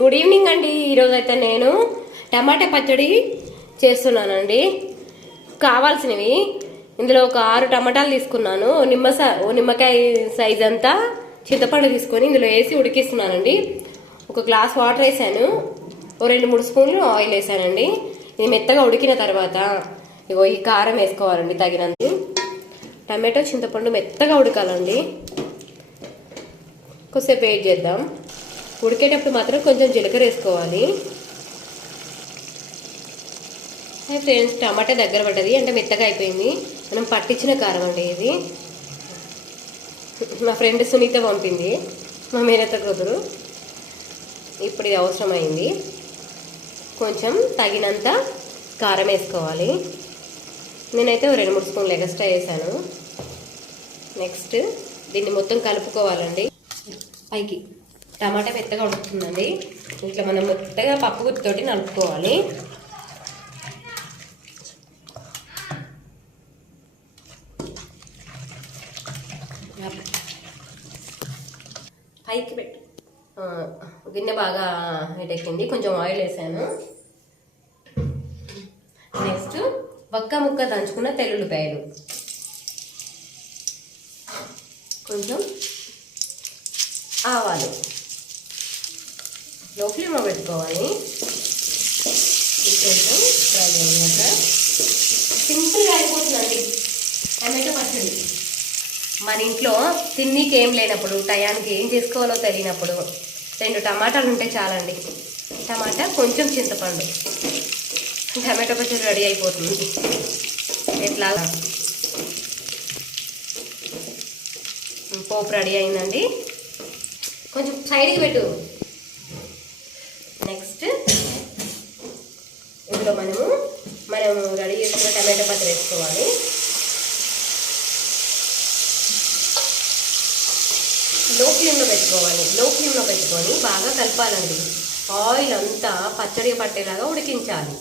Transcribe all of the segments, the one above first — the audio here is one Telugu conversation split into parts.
గుడ్ ఈవినింగ్ అండి. ఈరోజు అయితే నేను టమాటా పచ్చడి చేస్తున్నానండి. కావాల్సినవి ఇందులో ఒక 6 టమాటాలు తీసుకున్నాను. నిమ్మకాయ సైజ్ అంతా చింతపండు తీసుకొని ఇందులో వేసి ఉడికిస్తున్నానండి. ఒక గ్లాస్ వాటర్ వేసాను, ఓ 2-3 స్పూన్లు ఆయిల్ వేసానండి. ఇది మెత్తగా ఉడికిన తర్వాత ఇగో ఈ కారం వేసుకోవాలండి తగినంత. టమాటో చింతపండు మెత్తగా ఉడకాలండి. కొద్దిసేపు వెయిట్ చేద్దాం. ఉడికేటప్పుడు మాత్రం కొంచెం జీలకర్ర వేసుకోవాలి. ఫ్రెండ్స్, టమాటా దగ్గర పడ్డది అంటే మెత్తగా అయిపోయింది. మనం పట్టించిన కారం అండి ఇది. మా ఫ్రెండ్ సునీత పంపింది, మా మేనత్త కూతురు. ఇప్పుడు ఇది అవసరమైంది. కొంచెం తగినంత కారం వేసుకోవాలి. నేనైతే 2-3 స్పూన్లు ఎక్స్ట్రా వేసాను. నెక్స్ట్ దీన్ని మొత్తం కలుపుకోవాలండి. పైకి టమాటా మెత్తగా ఉడుకుతుందండి. ఇట్లా మనం మెత్తగా పప్పు గుత్తితోటి నలుపుకోవాలి. పైకి పెట్టు. గిన్నె బాగా ఎక్కింది. కొంచెం ఆయిల్ వేసాను. నెక్స్ట్ వక్క ముక్క దంచుకున్న తెల్లుల్లిపాయలు, కొంచెం ఆవాలు లో ఫ్లేమ్లో పెట్టుకోవాలి. కొంచెం ఫ్రై అయ్యాక సింపుల్గా అయిపోతుందండి టమాటో పచ్చడి. మన ఇంట్లో తిన్నీకి ఏం లేనప్పుడు, టయానికి ఏం చేసుకోవాలో తెలియనప్పుడు 2 టమాటాలు ఉంటే చాలండి. టమాటా కొంచెం చింతపండు, టమాటో పచ్చడి రెడీ అయిపోతుంది. ఎట్లా పోపు రెడీ అయిందండి. కొంచెం సైడ్కి పెట్టు. నెక్స్ట్ ఇందులో మనము రెడీ చేసుకున్న టమాటో పచ్చడి వేసుకోవాలి. లో ఫ్లేమ్లో పెట్టుకొని బాగా కలపాలండి. ఆయిల్ అంతా పచ్చడి పట్టేలాగా ఉడికించాలి.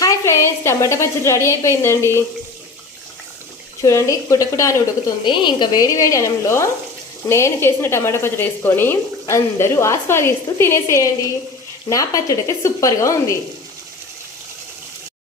హాయ్ ఫ్రెండ్స్, టమాటా పచ్చడి రెడీ అయిపోయిందండి. చూడండి, కుటకుట అని ఉడుకుతుంది. ఇంకా వేడి వేడి అన్నంలో నేను చేసిన టమాటా పచ్చడి వేసుకొని అందరూ ఆస్వాదిస్తూ తినేసేయండి. నా పచ్చడి అయితే సూపర్గా ఉంది.